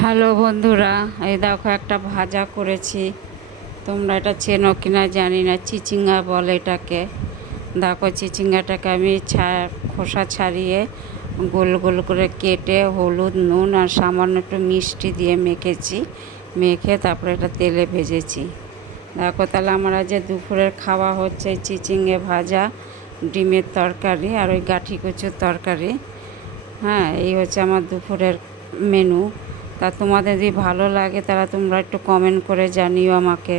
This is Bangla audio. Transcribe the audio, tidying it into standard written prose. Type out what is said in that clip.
হ্যালো বন্ধুরা, এই দেখো একটা ভাজা করেছি। তোমরা এটা চেনো কিনা জানি না, চিচিঙ্গা বলে এটাকে। দেখো চিচিঙ্গাটাকে আমি খোসা ছাড়িয়ে গোল গোল করে কেটে হলুদ নুন আর সামান্য একটু মিষ্টি দিয়ে মেখেছি। মেখে তারপরে এটা তেলে ভেজেছি। দেখো তাহলে আমার আজ যে দুপুরের খাওয়া হচ্ছে চিচিঙ্গে ভাজা, ডিমের তরকারি আর ওই গাঠি কচুর তরকারি। হ্যাঁ, এই হচ্ছে আমার দুপুরের মেনু। তা তোমাদের যদি ভালো লাগে তাহলে তোমরা একটু কমেন্ট করে জানিও আমাকে।